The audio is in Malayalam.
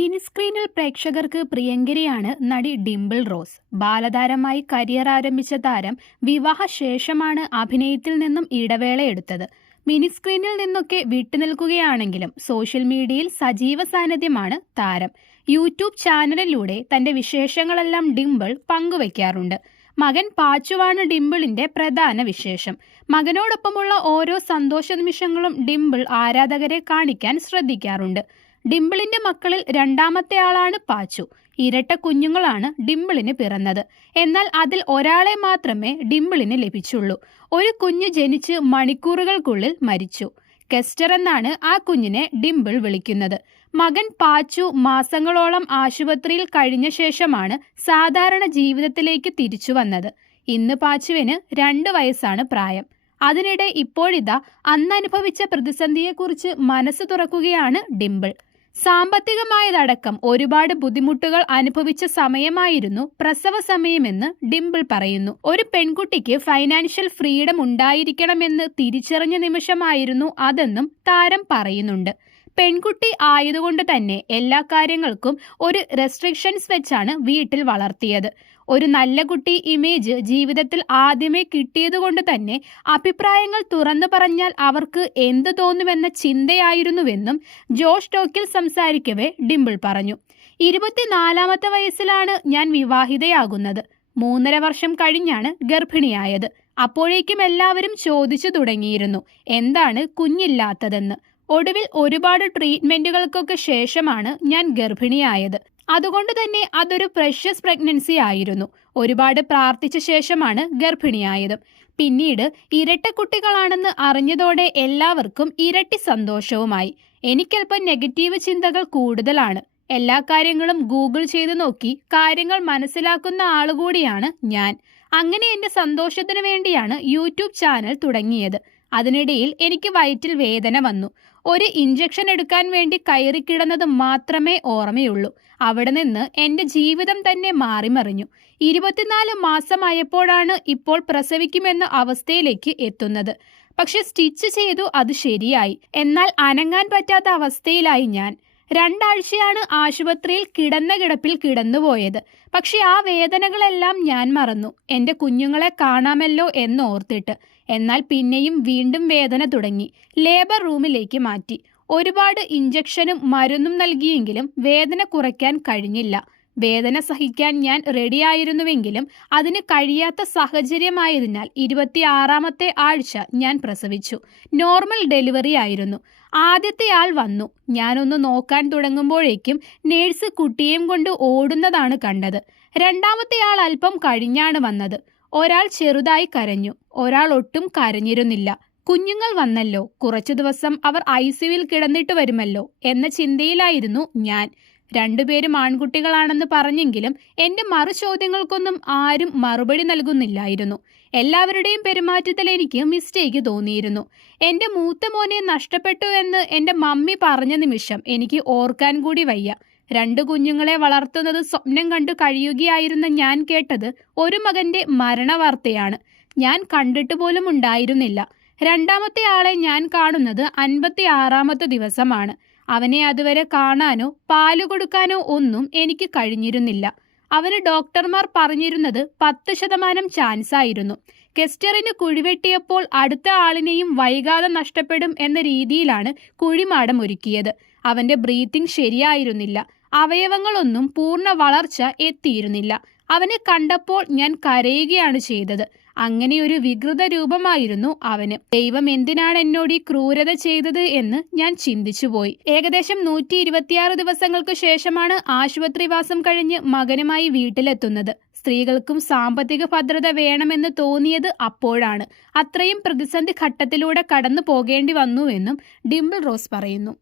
മിനി സ്ക്രീനിൽ പ്രേക്ഷകർക്ക് പ്രിയങ്കരിയാണ് നടി ഡിംപിൾ റോസ്. ബാലതാരമായി കരിയർ ആരംഭിച്ച താരം വിവാഹശേഷമാണ് അഭിനയത്തിൽ നിന്നും ഇടവേള എടുത്തത്. മിനി സ്ക്രീനിൽ നിന്നൊക്കെ വിട്ടുനിൽക്കുകയാണെങ്കിലും സോഷ്യൽ മീഡിയയിൽ സജീവ സാന്നിധ്യമാണ് താരം. യൂട്യൂബ് ചാനലിലൂടെ തന്റെ വിശേഷങ്ങളെല്ലാം ഡിംപിൾ പങ്കുവയ്ക്കാറുണ്ട് മകൻ പാച്ചുവാണ് ഡിംപിളിന്റെ പ്രധാന വിശേഷം. മകനോടൊപ്പമുള്ള ഓരോ സന്തോഷ നിമിഷങ്ങളും ഡിംപിൾ ആരാധകരെ കാണിക്കാൻ ശ്രദ്ധിക്കാറുണ്ട്. ഡിംപിളിന്റെ മക്കളിൽ രണ്ടാമത്തെ ആളാണ് പാച്ചു. ഇരട്ട കുഞ്ഞുങ്ങളാണ് ഡിംപിളിന് പിറന്നത്. എന്നാൽ അതിൽ ഒരാളെ മാത്രമേ ഡിംപിളിന് ലഭിച്ചുള്ളൂ. ഒരു കുഞ്ഞ് ജനിച്ച് മണിക്കൂറുകൾക്കുള്ളിൽ മരിച്ചു. കെസ്റ്റർ എന്നാണ് ആ കുഞ്ഞിനെ ഡിംപിൾ വിളിക്കുന്നത്. മകൻ പാച്ചു മാസങ്ങളോളം ആശുപത്രിയിൽ കഴിഞ്ഞ ശേഷമാണ് സാധാരണ ജീവിതത്തിലേക്ക് തിരിച്ചു വന്നത്. ഇന്ന് പാച്ചുവിന് രണ്ട് വയസ്സാണ് പ്രായം. അതിനിടെ ഇപ്പോഴിതാ അന്നനുഭവിച്ച പ്രതിസന്ധിയെക്കുറിച്ച് മനസ്സ് തുറക്കുകയാണ് ഡിംപിൾ സാമ്പത്തികമായതടക്കം ഒരുപാട് ബുദ്ധിമുട്ടുകൾ അനുഭവിച്ച സമയമായിരുന്നു പ്രസവ സമയമെന്ന് ഡിംപിൾ പറയുന്നു. ഒരു പെൺകുട്ടിക്ക് ഫൈനാൻഷ്യൽ ഫ്രീഡം ഉണ്ടായിരിക്കണമെന്ന് തിരിച്ചറിഞ്ഞ നിമിഷമായിരുന്നു അതെന്നും താരം പറയുന്നുണ്ട്. പെൺകുട്ടി ആയതുകൊണ്ട് തന്നെ എല്ലാ കാര്യങ്ങൾക്കും ഒരു റെസ്ട്രിക്ഷൻസ് വെച്ചാണ് വീട്ടിൽ വളർത്തിയത്. ഒരു നല്ല കുട്ടി ഇമേജ് ജീവിതത്തിൽ ആദ്യമേ കിട്ടിയതുകൊണ്ട് തന്നെ അഭിപ്രായങ്ങൾ തുറന്നു പറഞ്ഞാൽ അവർക്ക് എന്ത് തോന്നുമെന്ന ചിന്തയായിരുന്നുവെന്നും ജോഷ് ടോക്കിൽ സംസാരിക്കവേ ഡിംപിൾ പറഞ്ഞു. ഇരുപത്തിനാലാമത്തെ വയസ്സിലാണ് ഞാൻ വിവാഹിതയാകുന്നത്. മൂന്നര വർഷം കഴിഞ്ഞാണ് ഗർഭിണിയായത്. അപ്പോഴേക്കും എല്ലാവരും ചോദിച്ചു തുടങ്ങിയിരുന്നു. എന്താണ് കുഞ്ഞില്ലാത്തതെന്ന്. ഒടുവിൽ ഒരുപാട് ട്രീറ്റ്മെന്റുകൾക്കൊക്കെ ശേഷമാണ് ഞാൻ ഗർഭിണിയായത്. അതുകൊണ്ട് തന്നെ അതൊരു പ്രഷ്യസ് പ്രഗ്നൻസി ആയിരുന്നു. ഒരുപാട് പ്രാർത്ഥിച്ച ശേഷമാണ് ഗർഭിണിയായത്. പിന്നീട് ഇരട്ട കുട്ടികളാണെന്ന് അറിഞ്ഞതോടെ എല്ലാവർക്കും ഇരട്ടി സന്തോഷവുമായി. എനിക്കല്പം നെഗറ്റീവ് ചിന്തകൾ കൂടുതലാണ്. എല്ലാ കാര്യങ്ങളും ഗൂഗിൾ ചെയ്ത് നോക്കി കാര്യങ്ങൾ മനസ്സിലാക്കുന്ന ആളുകൂടിയാണ് ഞാൻ. അങ്ങനെ എന്റെ സന്തോഷത്തിന് വേണ്ടിയാണ് യൂട്യൂബ് ചാനൽ തുടങ്ങിയത്. അതിനിടയിൽ എനിക്ക് വയറ്റിൽ വേദന വന്നു. ഒരു ഇഞ്ചക്ഷൻ എടുക്കാൻ വേണ്ടി കയറി കയറിക്കിടന്നത് മാത്രമേ ഓർമ്മയുള്ളൂ. അവിടെ നിന്ന് എന്റെ ജീവിതം തന്നെ മാറിമറിഞ്ഞു. ഇരുപത്തിനാല് മാസമായപ്പോഴാണ് ഇപ്പോൾ പ്രസവിക്കുമെന്ന അവസ്ഥയിലേക്ക് എത്തുന്നത്. പക്ഷെ സ്റ്റിച്ച് ചെയ്തു അത് ശരിയായി. എന്നാൽ അനങ്ങാൻ പറ്റാത്ത അവസ്ഥയിലായി ഞാൻ. രണ്ടാഴ്ചയാണ് ആശുപത്രിയിൽ കിടന്ന കിടപ്പിൽ കിടന്നുപോയത്. പക്ഷെ ആ വേദനകളെല്ലാം ഞാൻ മറന്നു. എന്റെ കുഞ്ഞുങ്ങളെ കാണാമല്ലോ എന്നോർത്തിട്ട് എന്നാൽ പിന്നെയും വീണ്ടും വേദന തുടങ്ങി. ലേബർ റൂമിലേക്ക് മാറ്റി. ഒരുപാട് ഇഞ്ചക്ഷനും മരുന്നും നൽകിയെങ്കിലും വേദന കുറയ്ക്കാൻ കഴിഞ്ഞില്ല. വേദന സഹിക്കാൻ ഞാൻ റെഡിയായിരുന്നുവെങ്കിലും അതിന് കഴിയാത്ത സാഹചര്യമായതിനാൽ ഇരുപത്തിയാറാമത്തെ ആഴ്ച ഞാൻ പ്രസവിച്ചു. നോർമൽ ഡെലിവറി ആയിരുന്നു. ആദ്യത്തെ ആൾ വന്നു. ഞാനൊന്ന് നോക്കാൻ തുടങ്ങുമ്പോഴേക്കും നേഴ്സ് കുട്ടിയെയും കൊണ്ട് ഓടുന്നതാണ് കണ്ടത്. രണ്ടാമത്തെ ആൾ അല്പം കഴിഞ്ഞാണ് വന്നത്. ഒരാൾ ചെറുതായി കരഞ്ഞു. ഒരാൾ ഒട്ടും കരഞ്ഞിരുന്നില്ല. കുഞ്ഞുങ്ങൾ വന്നല്ലോ. കുറച്ചു ദിവസം അവർ ഐ സിയുവിൽ കിടന്നിട്ട് വരുമല്ലോ എന്ന ചിന്തയിലായിരുന്നു ഞാൻ. രണ്ടുപേരും ആൺകുട്ടികളാണെന്ന് പറഞ്ഞെങ്കിലും എന്റെ മറു ചോദ്യങ്ങൾക്കൊന്നും ആരും മറുപടി നൽകുന്നില്ലായിരുന്നു. എല്ലാവരുടെയും പെരുമാറ്റത്തിൽ എനിക്ക് മിസ്റ്റേക്ക് തോന്നിയിരുന്നു. എന്റെ മൂത്ത മോനെ നഷ്ടപ്പെട്ടു എന്ന് എന്റെ മമ്മി പറഞ്ഞ നിമിഷം എനിക്ക് ഓർക്കാൻ കൂടി വയ്യ. രണ്ട് കുഞ്ഞുങ്ങളെ വളർത്തുന്നത് സ്വപ്നം കണ്ടു കഴിയുകയായിരുന്ന ഞാൻ കേട്ടത് ഒരു മകന്റെ മരണവാർത്തയാണ്. ഞാൻ കണ്ടിട്ട് പോലും ഉണ്ടായിരുന്നില്ല. രണ്ടാമത്തെ ആളെ ഞാൻ കാണുന്നത് അൻപത്തി ആറാമത്തെ ദിവസമാണ്. അവനെ അതുവരെ കാണാനോ പാൽ കൊടുക്കാനോ ഒന്നും എനിക്ക് കഴിഞ്ഞിരുന്നില്ല. അവന് ഡോക്ടർമാർ പറഞ്ഞിരുന്നത് പത്ത് ശതമാനം ചാൻസ് ആയിരുന്നു. കെസ്റ്ററിന് കുഴിവെട്ടിയപ്പോൾ അടുത്ത ആളിനെയും വൈകാതെ നഷ്ടപ്പെടും എന്ന രീതിയിലാണ് കുഴിമാടം ഒരുക്കിയത്. അവന്റെ ബ്രീത്തിങ് ശരിയായിരുന്നില്ല. അവയവങ്ങളൊന്നും പൂർണ വളർച്ച എത്തിയിരുന്നില്ല. അവനെ കണ്ടപ്പോൾ ഞാൻ കരയുകയാണ് ചെയ്തത്. അങ്ങനെ ഒരു വികൃത രൂപമായിരുന്നു അവന്. ദൈവം എന്തിനാണ് എന്നോട് ഈ ക്രൂരത ചെയ്തത് എന്ന് ഞാൻ ചിന്തിച്ചുപോയി. ഏകദേശം നൂറ്റി ഇരുപത്തിയാറ് ദിവസങ്ങൾക്ക് ശേഷമാണ് ആശുപത്രിവാസം കഴിഞ്ഞ് മകനുമായി വീട്ടിലെത്തുന്നത്. സ്ത്രീകൾക്കും സാമ്പത്തിക ഭദ്രത വേണമെന്ന് തോന്നിയത് അപ്പോഴാണ്. അത്രയും പ്രതിസന്ധി ഘട്ടത്തിലൂടെ കടന്നു പോകേണ്ടി വന്നുവെന്നും ഡിംബിൾ റോസ് പറയുന്നു.